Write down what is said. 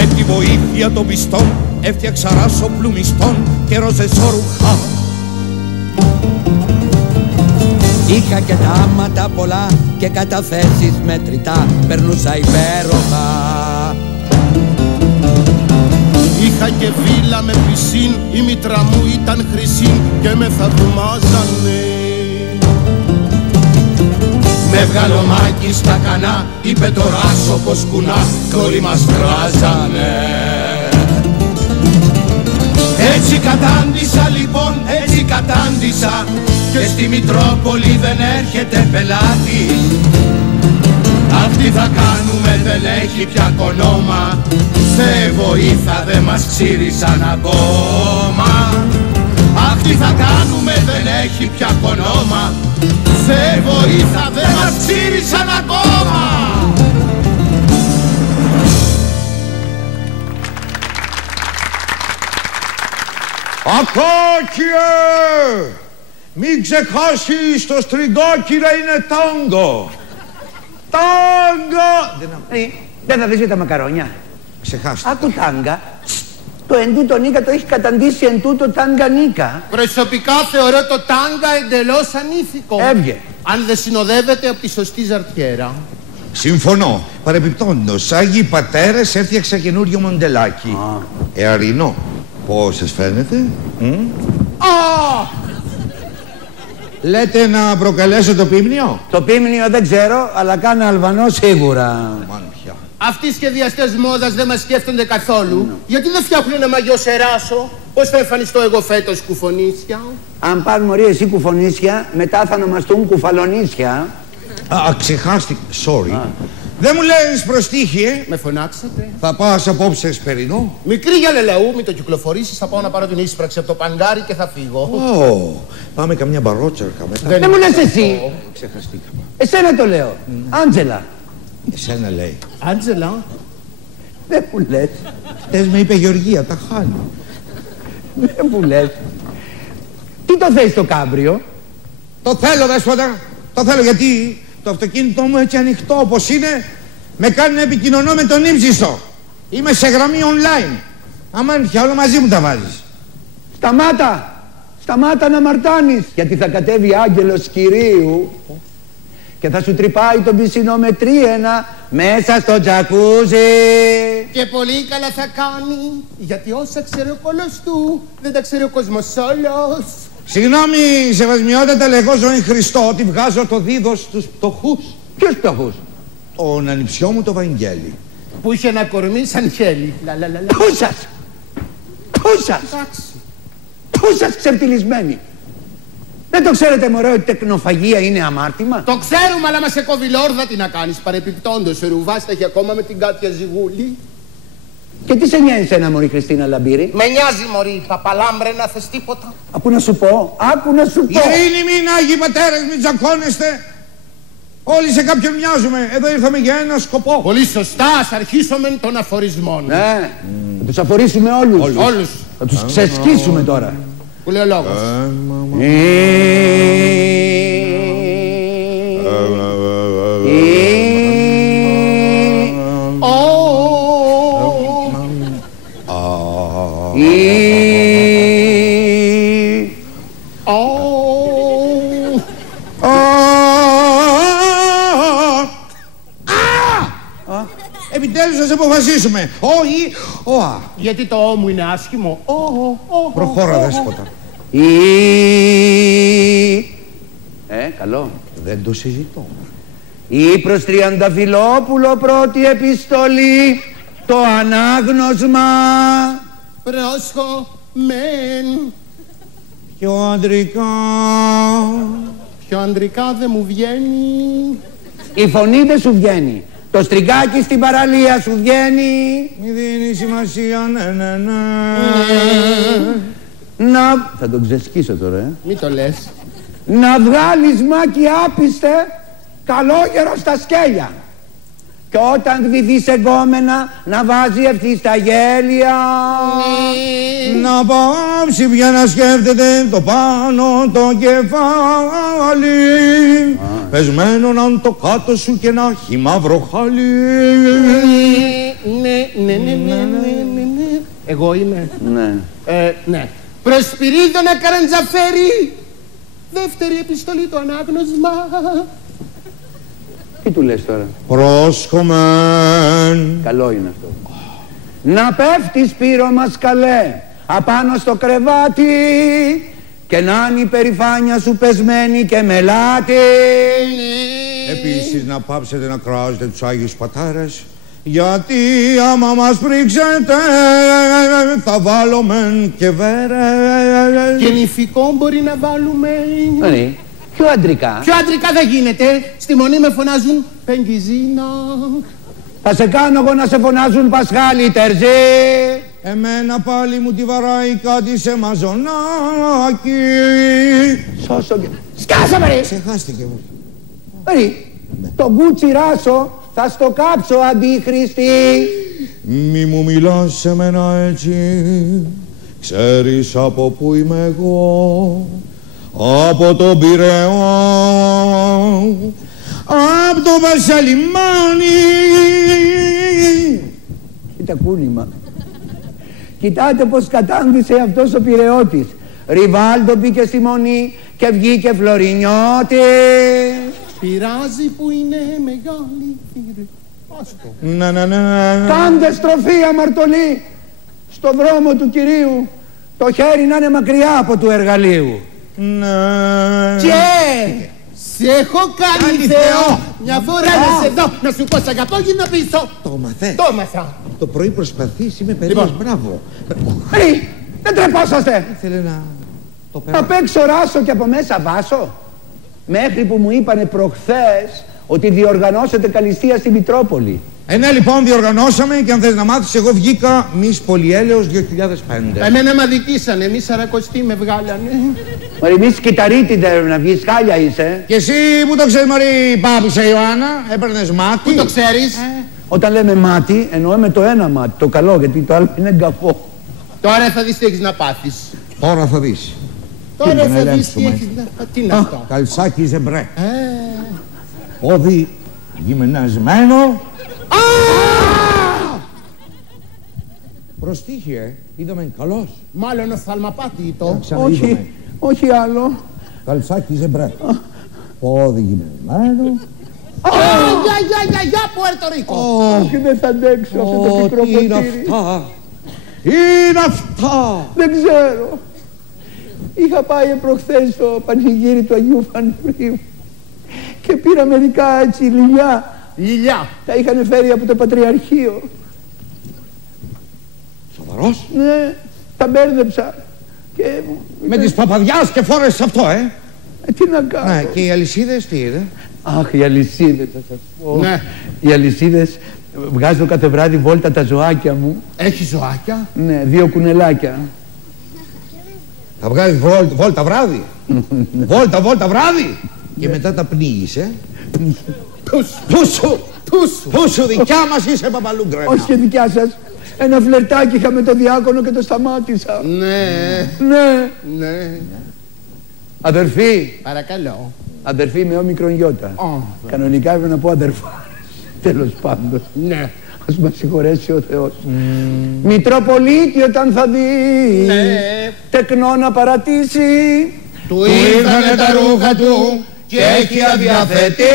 Με τη βοήθεια των πιστών έφτιαξα ράσο πλουμιστών και ροζεσόρουχα. Είχα και τα άματα πολλά και καταθέσεις μετρητά, περνούσα υπέροχα. Είχα και βίλα με πισίν, η μήτρα μου ήταν χρυσή και με θαυμάζανε. Με βγαλωμάκι στα κανά, είπε το ράσο πως κουνά, κι όλοι μας βράζανε. Έτσι κατάντησα λοιπόν, έτσι κατάντησα, και στη Μητρόπολη δεν έρχεται πελάτη. Αυτή θα κάνουμε, δεν έχει πια κονόμα, Θεέ βοήθα, δεν μας ξύρισαν ακόμα. Αυτή θα κάνουμε, δεν έχει πια κονόμα, Θεέ βοήθα, δεν μας ξύρισαν ακόμα. Ακάκιε! Μην ξεχάσεις, το στριγκόκυρα είναι τάγκο. Τάγκο! Δεν θα δεις για τα μακαρόνια. Ξεχάστε. Άκου τάγκα. Το εντούτο Νίκα το έχει καταντήσει εντούτο τάγκα Νίκα. Προσωπικά θεωρώ το τάγκα εντελώς ανήθικο. Έβγε. Αν δεν συνοδεύεται από τη σωστή ζαρτιέρα. Συμφωνώ. Παρεπιπτόντως, Άγιοι Πατέρες έφτιαξα καινούριο μοντελάκι. Εαρινό. Πώς σας φαίνεται? Λέτε να προκαλέσω το πίμνιο? Το πίμνιο δεν ξέρω, αλλά κάνω Αλβανό σίγουρα. Πια. Αυτοί οι σχεδιαστές μόδας δεν μας σκέφτονται καθόλου. Γιατί δεν φτιάχνουν ένα μαγιό σε ράσο? Πώς θα εμφανιστώ εγώ φέτος, κουφονίσια? Αν πάρουν μωρή εσύ κουφονίσια, μετά θα ονομαστούν κουφαλονίσια. Ξεχάστηκα. Sorry. Δεν μου λες προστίχη, Με φωνάξατε. Θα πας απόψε Εσπερινό. Μικρή για λελαού, μην το κυκλοφορήσεις. Θα πάω να πάρω την ίσπραξη από το παγκάρι και θα φύγω. Πάμε καμιά μπαρότσαρκα μετά. Δεν μου λες εσύ. Ξεχαστήκαμε. Εσένα το λέω. Άντζελα. Εσένα λέει. Άντζελα. Δεν μου λες. Χτες με είπε Γεωργία, τα χάνει. Δεν μου λες. Τι το θες το κάμπριο? Το θέλω, δέσποτα. Το θέλω γιατί το αυτοκίνητό μου έτσι ανοιχτό όπως είναι με κάνει να επικοινωνώ με τον ύψιστο. Είμαι σε γραμμή online. Αμάνια, όλα μαζί μου τα βάζεις. Σταμάτα. Σταμάτα να μαρτάνεις. Γιατί θα κατέβει άγγελος Κυρίου και θα σου τρυπάει τον πισινομετρίαινα μέσα στο τζακούζι. Και πολύ καλά θα κάνει. Γιατί όσα ξέρει ο κόλος του δεν τα ξέρει ο κόσμος όλος. Συγγνώμη, σεβασμιότατα, λεγόζω Χριστό ότι βγάζω το δίδος στους πτωχούς. Ποιους πτωχούς? Τον ανιψιό μου το Βαγγέλη. Που είχε ένα κορμί σαν χέλι. Πούσας! Πούσας! Πούσας ξεπτυλισμένοι! Δεν το ξέρετε μωρέ ότι τεκνοφαγία είναι αμάρτημα? Το ξέρουμε, αλλά μας εκόβει λόρδα, τι να κάνεις. Παρεπιπτόντως, ο Ρουβάς τα έχει ακόμα με την Κάτια Ζιγούλη. Και τι σε νοιάζει εσένα μωρή Χριστίνα Λαμπύρη? Με νοιάζει μωρή, παπαλάμπρε, να θες τίποτα? Άκου να σου πω, άκου να σου πω. Ειρήνη μην, Άγιοι Πατέρες, μην τσακώνεστε. Όλοι σε κάποιον μοιάζουμε. Εδώ ήρθαμε για ένα σκοπό. Πολύ σωστά, ας αρχίσουμε των αφορισμών. Ναι, θα τους αφορήσουμε όλους. Όλους. Θα τους ξεσκίσουμε τώρα. Που λέει ο λόγος. Επιτέλους ας αποφασίσουμε. Όχι, οα. Γιατί το «ο» μου είναι άσχημο. Προχώρα, δέσποτα. Καλό. Δεν το συζητώ. Ή προς Τριανταφυλόπουλο πρώτη επιστολή, το ανάγνωσμα. Πρόσχομεν. Πιο αντρικά. Πιο ανδρικά δεν μου βγαίνει. Η φωνή δεν σου βγαίνει. Το στριγκάκι στην παραλία σου βγαίνει. Μη δίνει σημασία, ναι. Να... Θα τον ξεσκίσω τώρα, Μη το λες. Να βγάλεις μάκι άπιστε καλόγερο στα σκέλια. Και όταν γδυθείς εγκόμενα να βάζει ευθύς τα γέλια. Να πάψει πια να σκέφτεται το πάνω το κεφάλι. Πεσμένο να το κάτω σου και να έχει μαύρο χάλι. Ναι. Εγώ είμαι. Ναι. Ναι. Προς Σπυρίδωνα Καραντζαφέρη. Δεύτερη επιστολή, το ανάγνωσμα. Τι του λες τώρα? Πρόσχομεν. Καλό είναι αυτό. Να πέφτει Σπύρο μας καλέ απάνω στο κρεβάτι και να είναι η περηφάνεια σου πεσμένη και μελάτη. Επίσης να πάψετε να κράζετε τους Άγιους Πατέρες, γιατί άμα μας πρίξετε θα βάλουμε και βέρες. Και νηφικό μπορεί να βάλουμε. Ναι. Πιο αντρικά. Πιο αντρικά δεν γίνεται. Στη Μονή με φωνάζουν Πενγκιζίνα. Θα σε κάνω εγώ να σε φωνάζουν Πασχάλη Τερζή. Εμένα πάλι μου τη βαράει κάτι σε μαζονάκι. Σώσο και... Σκάσα μωρή! Ξεχάστηκε. Μωρή, το γκούτσι ράσο θα στο κάψω αντίχριστη. Μη μου μιλάς σε μένα έτσι. Ξέρεις από πού είμαι εγώ? Από τον Πειραιά, από το Βασιλιμάνι. Κοίτα κούνημα. Κοιτάτε πως κατάντησε αυτός ο Πειραιώτης. Ριβάλντο μπήκε στη Μονή και βγήκε Φλωρινιώτης. Πειράζει που είναι μεγάλη θύρη. Άστο. Ναι. Κάντε στροφή αμαρτωλή στο δρόμο του Κυρίου. Το χέρι να είναι μακριά από του εργαλείου. Ναι. Και σε έχω κάνει Θεό. Μια φορά να σε δω, να σου πω σ' αγαπώ, γίνω πίσω. Το μαθαίνεις. Το έμαθα. Το πρωί προσπαθείς, είμαι περίεργος. Μπράβο. Δεν τρεπόσαστε. Ήθελε να το Να παίξω ράσο και από μέσα βάσο. Μέχρι που μου είπανε προχθές ότι διοργανώσετε καλυστία στη Μητρόπολη. Ναι, λοιπόν, διοργανώσαμε και αν θες να μάθεις, εγώ βγήκα Μις Πολυέλεος 2005. Εμένα με αδικήσανε, εμείς Σαρακοστή με βγάλανε. Μωρή, εμείς κυταρίτιδε να βγεις, χάλια είσαι. Και εσύ που το ξέρεις, μωρή Πάπησα Ιωάννα, έπαιρνες μάτι. Πού το ξέρεις? Όταν λέμε μάτι, εννοούμε το ένα μάτι, το καλό, γιατί το άλλο είναι γκαφό. Τώρα θα δεις τι έχεις να πάθεις. Τώρα θα δεις. Τώρα να θα δεις τι ελέγξουμε. έχεις να πάθεις. Τι είναι αυτό? Καλσάκι ζεμπρέ. Πόδι γυμνασμένο. Προστίχε, είδαμε καλός. Μάλλον οφθαλμαπάτη το. Όχι, όχι άλλο. Καλσάκι ζεμπρέ. Πόδι γυμνασμένο. Για Πουέρτο Ρίκο. Όχι, δεν θα αντέξω αυτό το μικρό Τι είναι ποτήρι. αυτά? Είναι αυτά. Δεν ξέρω. Είχα πάει προχθές στο πανηγύρι του Αγίου Φανουρίου και πήρα μερικά έτσι λιλιά. Λιλιά. Τα είχαν φέρει από το Πατριαρχείο. Σοβαρός? Ναι, τα μπέρδεψα. Και... Με τις παπαδιάς και φόρεσες αυτό, τι να κάνω. Ναι, και οι αλυσίδες τι είναι? Αχ, οι αλυσίδες θα σας πω. Ναι. Οι αλυσίδες, βγάζω κάθε βράδυ βόλτα τα ζωάκια μου. Έχει ζωάκια. Ναι, 2 κουνελάκια. Θα βγάζεις βόλτα βράδυ. Βόλτα βράδυ. Και μετά τα πνίγεις, Πούσου, δικιά μας είσαι παπαλούγκρενα. Όχι και δικιά σας. Ένα φλερτάκι είχα με το διάκονο και το σταμάτησα. Ναι. Ναι. Αδερφή. Παρακαλώ. Αδερφή με όμικρον γιώτα. Κανονικά έπρεπε να πω αδερφά. Τέλος πάντων. Ναι. Ας μας συγχωρέσει ο Θεός. Μητροπολίτη όταν θα δει τεκνό να παρατήσει, Του ήρθανε τα ρούχα του και έχει αδιαθετήσει.